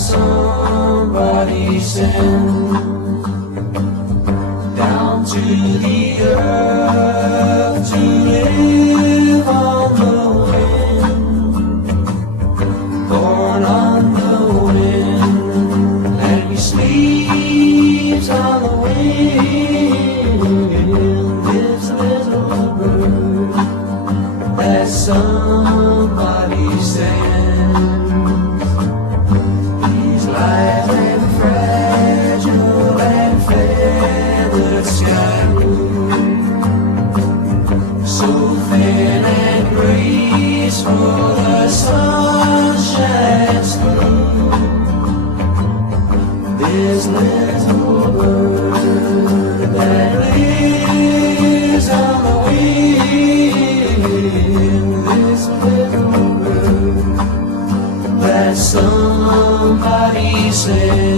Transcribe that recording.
somebody sent down to the earth to live on the wind, born on the wind, and he sleeps on the wind. This little bird that somebody sent. Light and fragile and feathered sky blue, so thin and graceful the sun shines through. This little bird that lives on the wind, this little bird that somebody sent.